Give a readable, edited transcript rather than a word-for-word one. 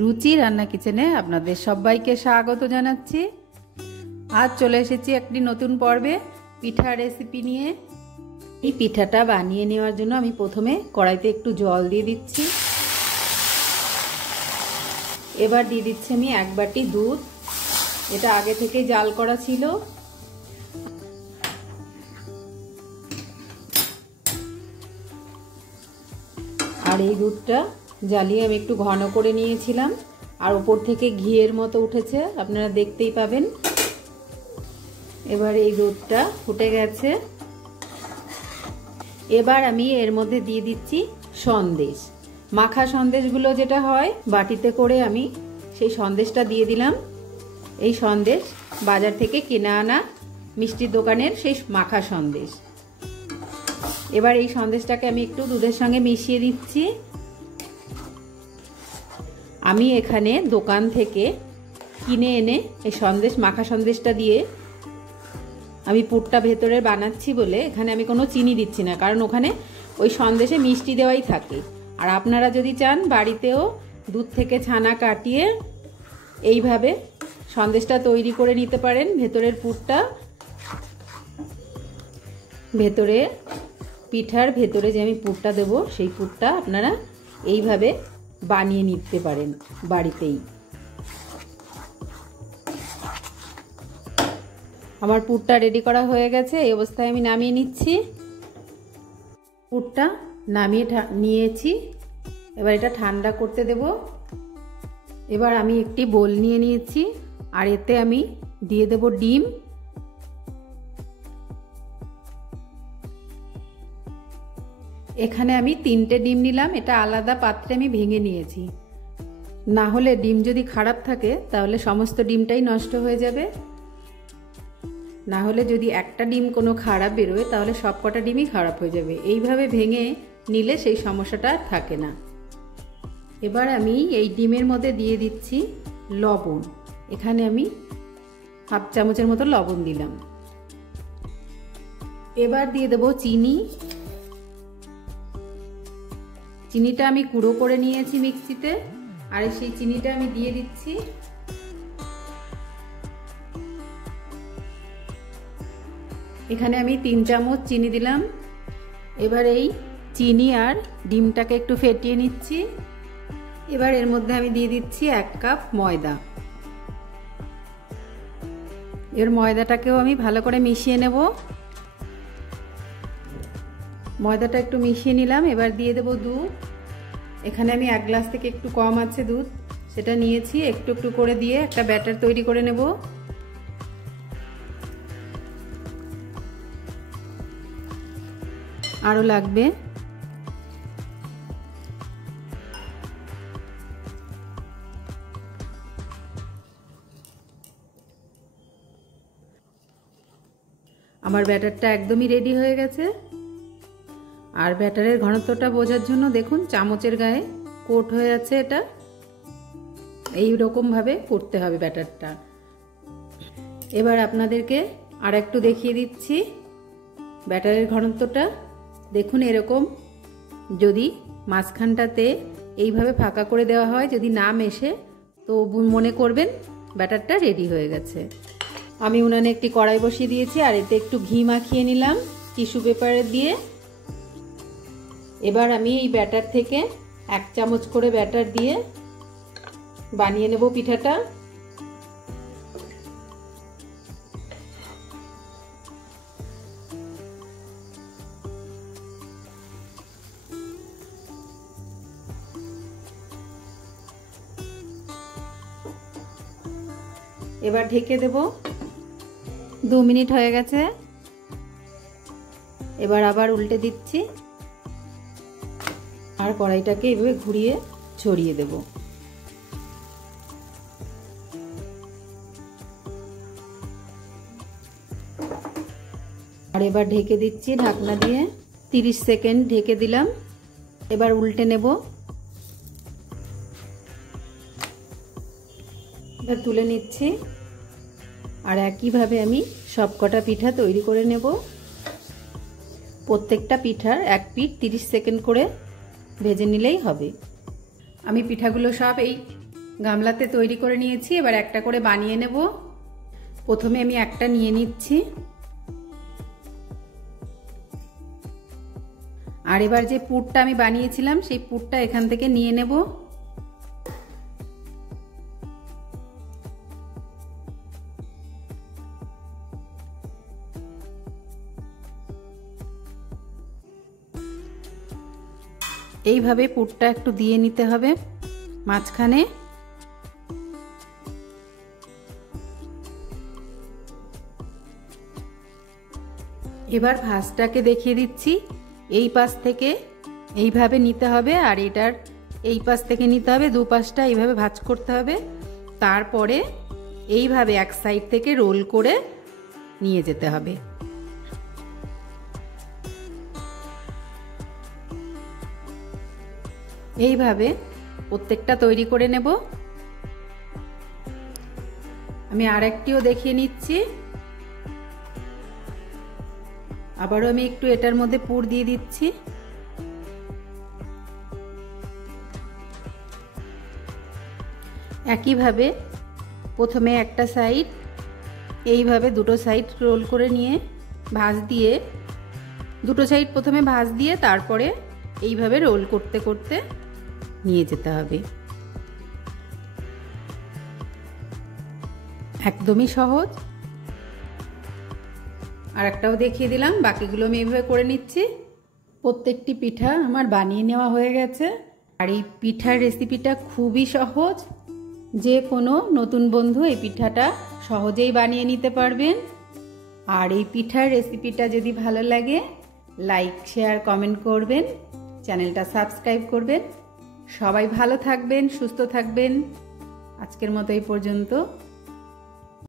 রুচি রান্না কিচেনে আপনাদের সবাইকে স্বাগত জানাচ্ছি। আজ চলে এসেছি একটি নতুন পর্বে পিঠা রেসিপি নিয়ে। এই পিঠাটা বানিয়ে নেওয়ার জন্য আমি প্রথমে কড়াইতে একটু জল দিয়ে দিচ্ছি। এবার দিয়ে দিচ্ছি আমি 1 বাটি দুধ। এটা আগে থেকে জাল করা ছিল। আর এই দুধটা জ্বালিয়ে আমি একটু ঘন করে নিয়েছিলাম, আর উপর থেকে ঘিয়ের মতো উঠেছে, আপনারা দেখতেই পাবেন। এবার এই দুধটা ফুটে গেছে। এবার আমি এর মধ্যে দিয়ে দিচ্ছি সন্দেশ। মাখা সন্দেশগুলো যেটা হয় বাটিতে করে আমি সেই সন্দেশটা দিয়ে দিলাম। এই সন্দেশ বাজার থেকে কিনে আনা মিষ্টির দোকানের সেই মাখা সন্দেশ। এবার এই সন্দেশটাকে আমি একটু দুধের সঙ্গে মিশিয়ে দিচ্ছি। আমি এখানে দোকান থেকে কিনে এনে এই সন্দেশ মাখা সন্দেশটা দিয়ে আমি পুরটা ভেতরে বানাচ্ছি বলে এখানে আমি কোনো চিনি দিচ্ছি না, কারণ ওখানে ওই সন্দেশে মিষ্টি দেওয়াই থাকে। আর আপনারা যদি চান বাড়িতেও দুধ থেকে ছানা কাটিয়ে এইভাবে সন্দেশটা তৈরি করে নিতে পারেন। ভেতরের পুরটা ভেতরে পিঠার ভেতরে যে আমি পুরটা দেব সেই পুরটা আপনারা এইভাবে বানিয়ে নিতে পারেন বাড়িতেই। আমার পুরটা রেডি করা হয়ে গেছে। এই অবস্থায় আমি নামিয়ে নিচ্ছি। পুরটা নামিয়ে নিয়েছি। এবার এটা ঠান্ডা করতে দেব। এবার আমি একটি বোল নিয়ে নিয়েছি, আর এতে আমি দিয়ে দেব ডিম। এখানে আমি 3টে ডিম নিলাম। এটা আলাদা পাত্রে আমি ভেঙে নিয়েছি, না হলে ডিম যদি খারাপ থাকে তাহলে সমস্ত ডিমটাই নষ্ট হয়ে যাবে। না হলে যদি একটা ডিম কোনো খারাপ বেরোয় তাহলে সব কটা ডিমই খারাপ হয়ে যাবে। এইভাবে ভেঙে নিলে সেই সমস্যাটা থাকে না। এবার আমি এই ডিমের মধ্যে দিয়ে দিচ্ছি লবণ। এখানে আমি 1/2 চামচের মতো লবণ দিলাম। এবার দিয়ে দেব চিনি। চিনিটা আমি গুঁড়ো করে নিয়েছি মিক্সিতে, আর সেই চিনিটা আমি দিয়ে দিচ্ছি। এখানে আমি 3 চামচ চিনি দিলাম। এবার এই চিনি আর ডিমটাকে একটু ফেটিয়ে নিচ্ছি। এবার এর মধ্যে আমি দিয়ে দিচ্ছি 1 কাপ ময়দা। এর ময়দাটাকেও আমি ভালো করে মিশিয়ে নেব। ময়দাটা একটু মিশিয়ে নিলাম। এবার দিয়ে দেব দুধ। এখানে আমি 1 গ্লাস থেকে একটু কম আছে দুধ, সেটা নিয়েছি। একটু একটু করে দিয়ে একটা ব্যাটার তৈরি করে নেব। আরও লাগবে। আমার ব্যাটারটা একদমই রেডি হয়ে গেছে। আর ব্যাটারের ঘনত্বটা বোঝার জন্য দেখুন চামচের গায়ে কোট হয়ে যাচ্ছে। এটা এই রকম ভাবে করতে হবে ব্যাটারটা। এবার আপনাদেরকে আর একটু দেখিয়ে দিচ্ছি ব্যাটারের ঘনত্বটা। দেখুন এরকম যদি মাঝখানটাতে এইভাবে ফাঁকা করে দেওয়া হয়, যদি না মেশে, তো মনে করবেন ব্যাটারটা রেডি হয়ে গেছে। আমি উনানে একটি কড়াই বসিয়ে দিয়েছি, আর এতে একটু ঘি মাখিয়ে নিলাম টিস্যু পেপারে দিয়ে। এবার আমি এই ব্যাটার থেকে 1 চামচ করে ব্যাটার দিয়ে বানিয়ে নেব পিঠাটা। এবার ঢেকে দেব। 2 মিনিট হয়ে গেছে। এবার আবার উল্টে দিচ্ছি, আর কড়াইটাকে এভাবে ঘুরিয়ে ছড়িয়ে দেব। আর এবার ঢেকে দিচ্ছি ঢাকনা দিয়ে। 30 সেকেন্ড ঢেকে দিলাম। এবার উল্টে নেব। এবার তুলে নিচ্ছি, আর একইভাবে আমি সবকটা পিঠা তৈরি করে নেব। প্রত্যেকটা পিঠার এক পিঠ 30 সেকেন্ড করে ভেজে নিলেই হবে। আমি পিঠাগুলো সব এই গামলাতে তৈরি করে নিয়েছি, এবার একটা করে বানিয়ে নেব। প্রথমে আমি একটা নিয়ে নিচ্ছি, আর এবার যে পুরটা আমি বানিয়েছিলাম সেই পুরটা এখান থেকে নিয়ে নেব। এইভাবে পুরটা একটু দিয়ে নিতে হবে মাঝখানে। এবার ভাঁজটাকে দেখিয়ে দিচ্ছি, এই পাশ থেকে এইভাবে নিতে হবে আর এটার এই পাশ থেকে নিতে হবে, দুপাশটা এইভাবে ভাঁজ করতে হবে। তারপরে এইভাবে এক সাইড থেকে রোল করে নিয়ে যেতে হবে। এইভাবে প্রত্যেকটা তৈরি করে নেব। আমি আরেকটিও দেখিয়ে নিচ্ছি। আবারও আমি একটু এটার মধ্যে পুর দিয়ে দিচ্ছি। একইভাবে প্রথমে একটা সাইড এইভাবে দুটো সাইড রোল করে নিয়ে ভাঁজ দিয়ে, দুটো সাইড প্রথমে ভাঁজ দিয়ে তারপরে এইভাবে রোল করতে করতে নিয়ে যেতে হবে। একদমই সহজ। আর একটাও দেখিয়ে দিলাম, বাকিগুলো আমি এইভাবে করে নিচ্ছি। প্রত্যেকটি পিঠা আমার বানিয়ে নেওয়া হয়ে গেছে। আর এই পিঠার রেসিপিটা খুবই সহজ, যে কোনো নতুন বন্ধু এই পিঠাটা সহজেই বানিয়ে নিতে পারবেন। আর এই পিঠার রেসিপিটা যদি ভালো লাগে লাইক শেয়ার কমেন্ট করবেন, চ্যানেলটা সাবস্ক্রাইব করবেন। সবাই ভালো থাকবেন, সুস্থ থাকবেন। আজকের মতো এই পর্যন্ত।